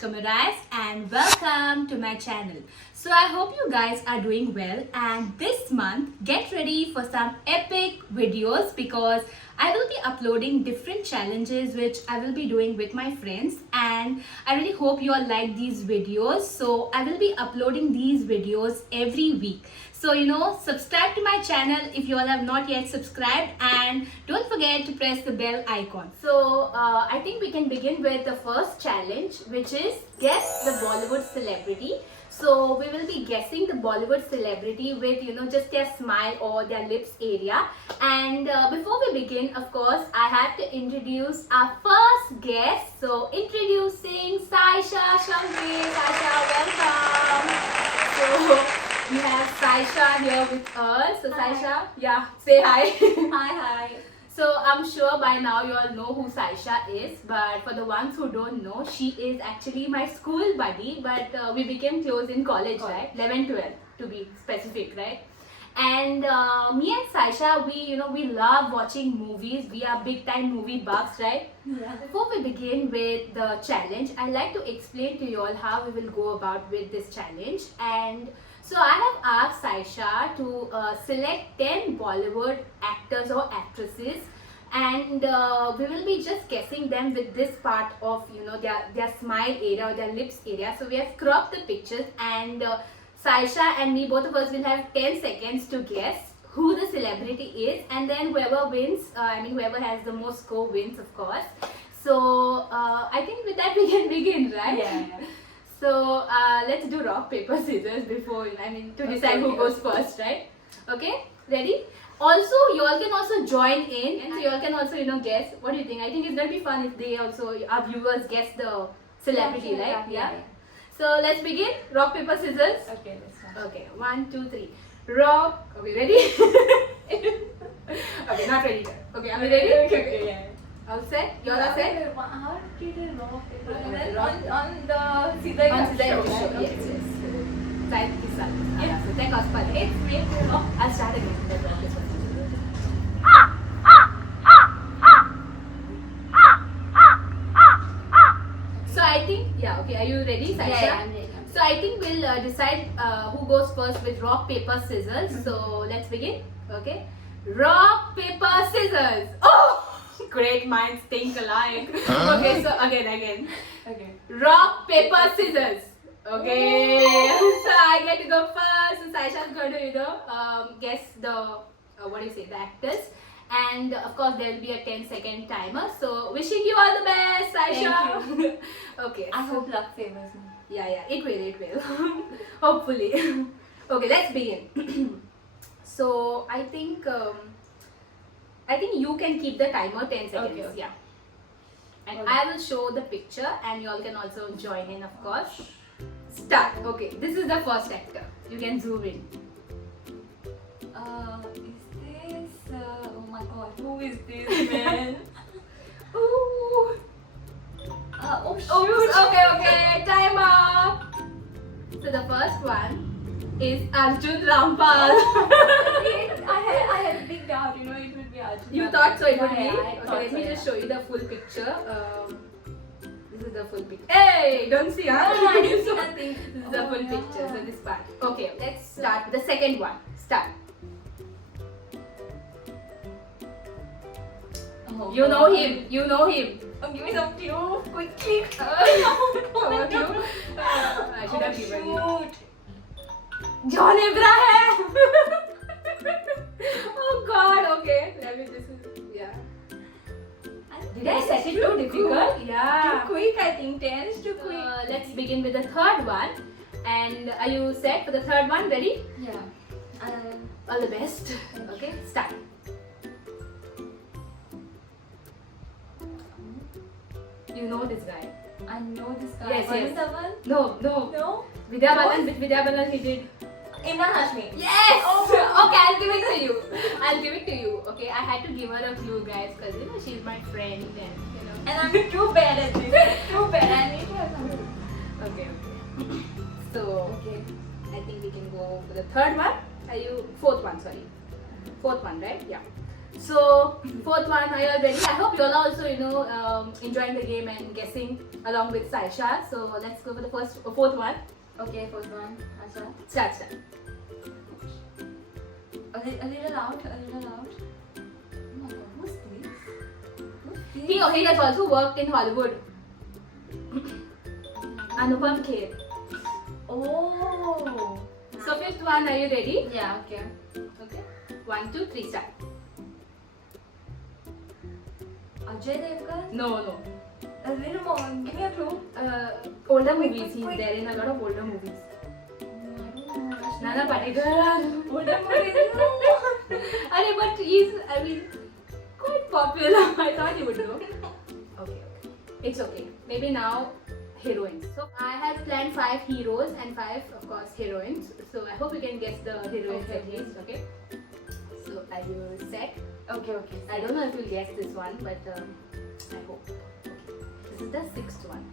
Anushka Moraes and welcome to my channel. So I hope you guys are doing well, and this month get ready for some epic videos because I will be uploading different challenges which I will be doing with my friends, and I really hope you all like these videos. So I will be uploading these videos every week. So subscribe to my channel if you all have not yet subscribed, and don't forget to press the bell icon. So I think we can begin with the first challenge, which is guess the Bollywood celebrity. So we will be guessing the Bollywood celebrity with just their smile or their lips area. And before we begin, of course, I have to introduce our first guest. So introducing Saisha Shambi. Saisha, welcome. So we have Saisha here with us. So Hi. Saisha, yeah, say hi. Hi. So I'm sure by now you all know who Saisha is, but for the ones who don't know, she is actually my school buddy, but we became close in college, right? 11, 12 to be specific, right? And me and Saisha, we love watching movies. We are big time movie buffs, right? Yeah. Before we begin with the challenge, I'd like to explain to you all how we will go about with this challenge. And so I have asked Saisha to select 10 Bollywood actors or actresses, and we will be just guessing them with this part of their smile area or their lips area. So we have cropped the pictures, and Saisha and me, both of us will have 10 seconds to guess who the celebrity is, and then whoever wins, whoever has the most score wins, of course. So I think with that we can begin, right? Yeah. So let's do rock, paper, scissors before, to decide who goes first, right? Okay, ready? Also, you all can also join in, and so you all can also, guess. What do you think? I think it's gonna be fun if they also, our viewers, guess the celebrity, right? Yeah. So let's begin. Rock, paper, scissors. Okay, let's start. Okay, 1, 2, 3. Rock. Are we ready? Okay, not ready. Okay, are we ready? Okay, yeah. All set? You all are set? How did it rock? And then Rock. on the scissor On scissors, show, show. right? Yes, yes. Side this side. Yeah. Yeah. So take us part. It's made to rock. I'll start again. Let's rock this one. So I think, yeah, okay. Are you ready, Saisha? Yeah, I'm ready. So I think we'll decide who goes first with rock, paper, scissors. So let's begin. Okay. Rock, paper, scissors. Oh! Great minds think alike. Okay, so again. Okay. Rock, paper, scissors. Okay. So I get to go first. So Saisha's going to, guess the, the actors. And of course, there will be a 10-second timer. So wishing you all the best, Saisha. Thank you. Okay. I so- hope luck favors me. yeah, it will. Hopefully. Okay, let's begin. So I think you can keep the timer 10 seconds. Okay. Yeah. And Okay. I will show the picture, and you all can also join in, of course. Start. Okay, this is the first actor. You can zoom in. Is this? Oh my God, who is this man? Ooh. Oh shoot. Oh, okay. Time up. So the first one is Arjun Rampal. I had a big doubt, it would be Arjun. You thought so it would be? Yeah, I Okay, thought let so, me just yeah. show you the full picture. This is the full picture. Hey, don't see, huh? No, I didn't see nothing. This is the Oh, full no. picture, so this part. Okay, let's start with the second one. Start. Oh, You know God. him. You know him. Oh, give me some clue, quickly. What you? I should have given you. shoot. John Abraham. Oh God. Okay. Let me. This is yeah. Did I set it too difficult? Too Yeah. quick, I think. 10 is too quick. Let's begin with the third one. And are you set for the third one? Ready? Yeah. All the best. Okay, start. You know this guy. I know this guy. Yes, Varun yes. Dhawan? No. No. Vidya Balan, with Vidya Balan he did. Imran Hashmi. Yes! Oh. Okay, I'll give it to you. I'll give it to you. Okay, I had to give her a clue, guys, because she's my friend and And I'm too bad at this. Too bad. I need to have some. Okay. So, Okay. I think we can go for the third one. Are you fourth one? Sorry, fourth one, right? Yeah. So fourth one, are you all ready? I hope you all are also enjoying the game and guessing along with Saisha. So let's go for the fourth one. Okay, first one. Asha. Start. A little out. Oh my god, who's this? He has also worked in Hollywood. Anupam Kher. Oh. So fifth one, are you ready? Yeah, okay. Okay. 1, 2, 3, start. Ajay Devgan? No. A little more. Give me a clue. Older Quick, movies. He's quick. there in a lot of older movies. I don't know. Nana Patekar. Older movies. Arey, but he's, quite popular. I thought you would know. Okay. It's okay. Maybe now, heroines. So I have planned 5 heroes and 5, of course, heroines. So I hope you can guess the heroines Okay. at least. Okay. So are you set? Okay. I don't know if you'll guess this one, but I hope. Okay. This is the 6th one.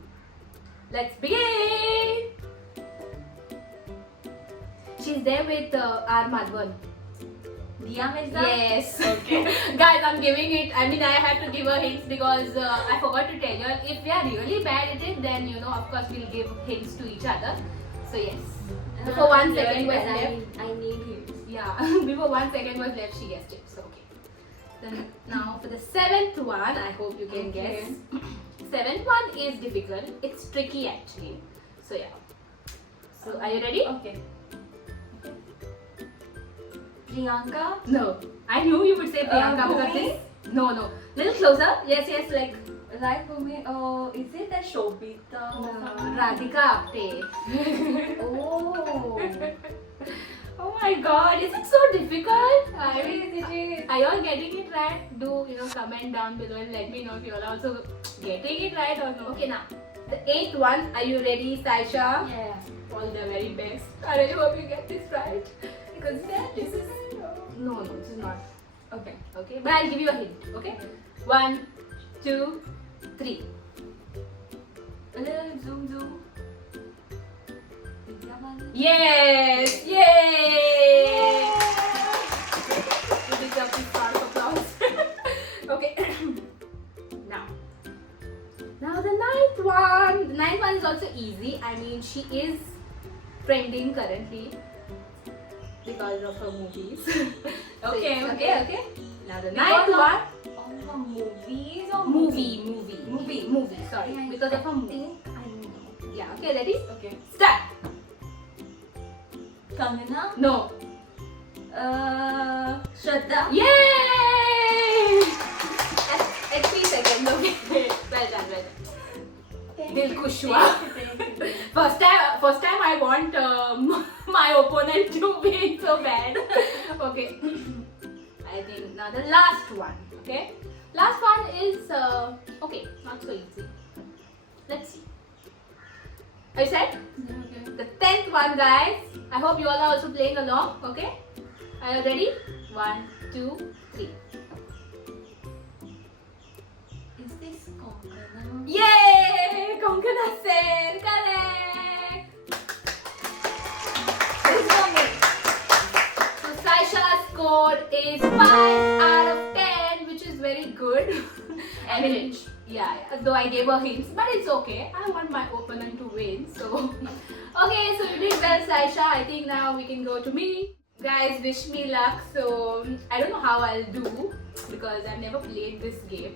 Let's begin! She's there with R. Madhavan. Diya Mirza? Yes. Okay. Guys, I'm giving it. I have to give her hints because I forgot to tell you. If we are really bad at it, then of course, we'll give hints to each other. So yes. Before 1 second was left. I need hints. Yeah. Before 1 second was left, she guessed it. So okay. Then now for the 7th one, I hope you can Okay. guess. 7th one is difficult. It's tricky actually. So yeah. So are you ready? Okay. Priyanka? No. I knew you would say Priyanka because Bhumi? this. No. Little closer. Yes, like Right, Bhumi. Oh, is it that Shobita? or something? Radhika Apte. Oh. Oh my god, is it so difficult? It is. Are you all getting it right? Do comment down below and let me know if you are also getting it right or no. Okay, now the 8th one. Are you ready, Saisha? Yeah. All the very best. I really hope you get this right because this is no, this is not. Okay. Okay, but I'll give you a hint. Okay, 1, 2, 3. A little zoom. Vidya Balan? Yes! Yay! You deserve this round of applause. Okay. Now the 9th one. The 9th one is also easy. She is trending currently because of her movies. Okay. Now the 9th one. Of her movies or Movie. Sorry, Yeah, because of her I movie. think I know. Yeah. Okay. Ready? Okay. Start. Kangana? No. Shraddha? Yay! At 3 seconds, okay. Well done. Dil khush hua. Thank you. First time I want my opponent to win so bad. Okay. I think now the last one. Okay. Last one is okay, not so easy. Let's see. Are you set? Okay. The 10th one, guys. I hope you all are also playing along. Okay. Are you ready? 1, 2, 3. Is this Konkana? Yay! Konkana Sen, correct! This is for me. So Saisha's score is 5 out of 10, which is very good. Average. Yeah, though I gave her hints, but it's okay. I want my opponent to win, so. Okay, so you did well, Saisha. I think now we can go to me. Guys, wish me luck. So, I don't know how I'll do because I've never played this game.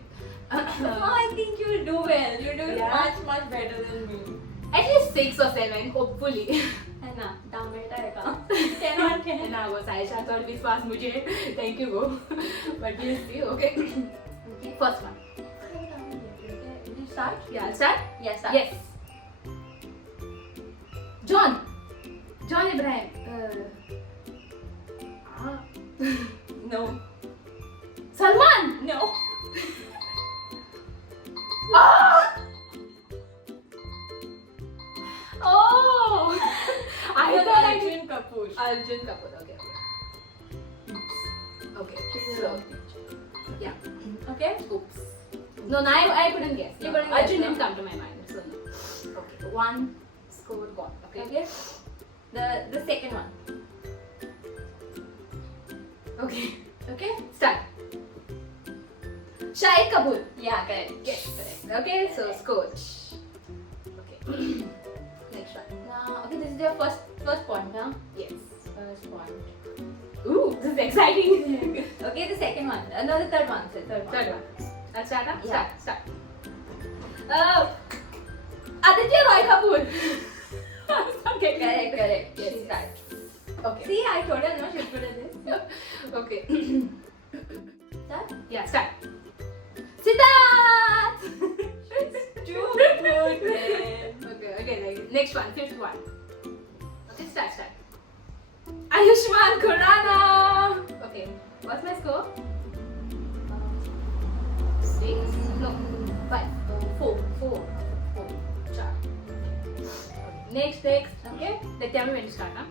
I think you will do well. You do Yeah. much better than me. At least 6 or 7, hopefully. है ना? दाम बेटा है काम. 10 on 10. And now, Saisha thought this was mujhe. Thank you, go. But we'll see, okay? Okay. First one. Did you start? Yeah, I'll start? Yes, start. Yes. John Abraham. No. Salman. No. Ah! Oh! I thought I did. Arjun Kapoor. Arjun Kapoor. Okay. Okay. So, yeah. Okay. Oops. No, I couldn't guess. You No. couldn't guess, Arjun no? didn't come to my mind. So no. Okay. One score gone. Okay. Okay. The second one. Okay. Okay. Start. Shahid Kapoor. Yeah, correct. Yes. Correct. Okay, so scotch. Okay. Next one. Now, okay, this is your first point, huh? Yes. First point. Ooh, this is exciting. Okay, the second one. No, the third one. Third one. Let's start, huh? Yeah. Start. Aditya Roy Kapoor. Okay. Correct. Yes. She's right. Okay. See, I told her no, she's good at this. Okay. Start. Yeah, start. Siddharth! Too good, man. Okay, next one, fifth one. Okay, start. Ayushmann Khurrana! Okay, what's my score? 6? No, 5. 4. Char. Next. Okay, then tell me when to start, huh?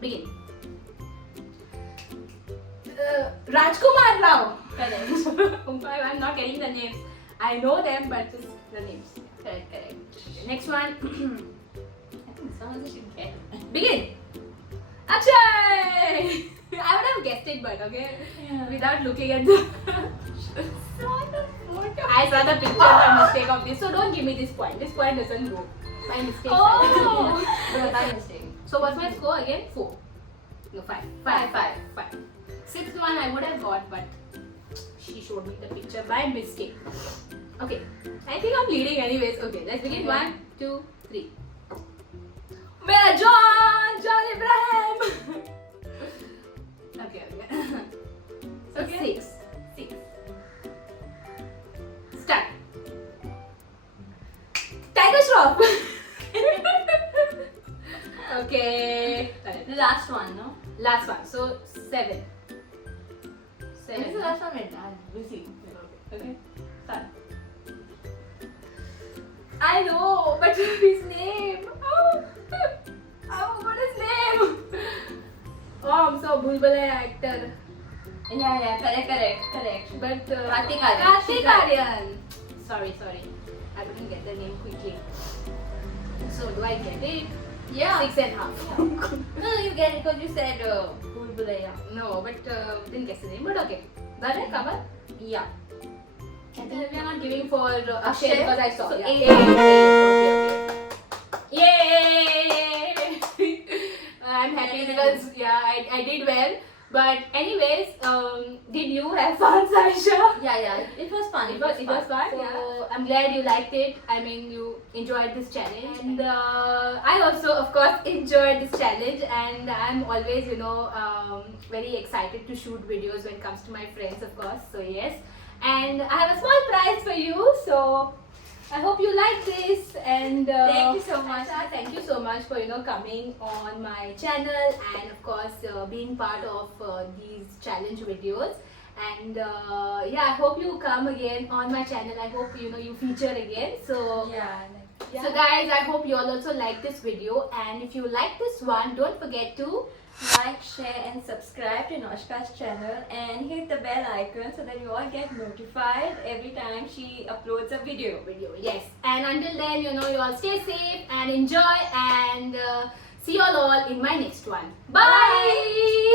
Begin. Rajkumar Rao. Correct. I'm not getting the names. I know them, but just the names. Correct. Okay, next one. I think this one also should get. Begin. Akshay! I would have guessed it, but okay. Yeah. Without looking at the. Saw the photo. I saw the picture by mistake of this, so don't give me this point. This point doesn't go. My mistake. Oh. My mistake. So what's my score again? 4. No, 5. 5. Sixth one I would have got, but she showed me the picture by mistake. Okay, I think I'm leading anyways. Okay, let's begin. Okay. 1, 2, 3. Mera John Ibrahim. Okay. So Okay. 6. 6. Start. Tiger Shroff. Okay. The last one, no? Last one. So 7. This is the last one, right? We'll see. Okay. Start. I know, but his name. Oh, what is his name? Oh, I'm so bulbulai actor. Yeah, correct. But Kartik Aaryan. Kartik Aaryan. Sorry. I couldn't get the name quickly. So do I get it? Yeah. 6.5. No, you get it because you said Bulbulaya. No, but didn't guess the name. But okay. Done it? Cover? Yeah. I think we are not giving for Akshay Akshay? because I saw. So Yeah. eight. Okay. Yay! I'm happy because I did well. But anyways, did you have fun, Saisha? Yeah. It was fun. It was fun. So, Yeah. I'm glad you liked it. I mean, you enjoyed this challenge, and I also, of course, enjoyed this challenge. And I'm always, very excited to shoot videos when it comes to my friends, of course. So yes, and I have a small prize for you. So I hope you like this, and Thank you so much. Aisha, thank you so much for coming on my channel, and of course being part of these challenge videos. And I hope you come again on my channel. I hope you feature again. So Yeah. so guys, I hope you all also like this video, and if you like this one, don't forget to Like, share, and subscribe to Noshka's channel, and hit the bell icon so that you all get notified every time she uploads a video. yes. And until then, you all stay safe and enjoy, and see you all in my next one. Bye.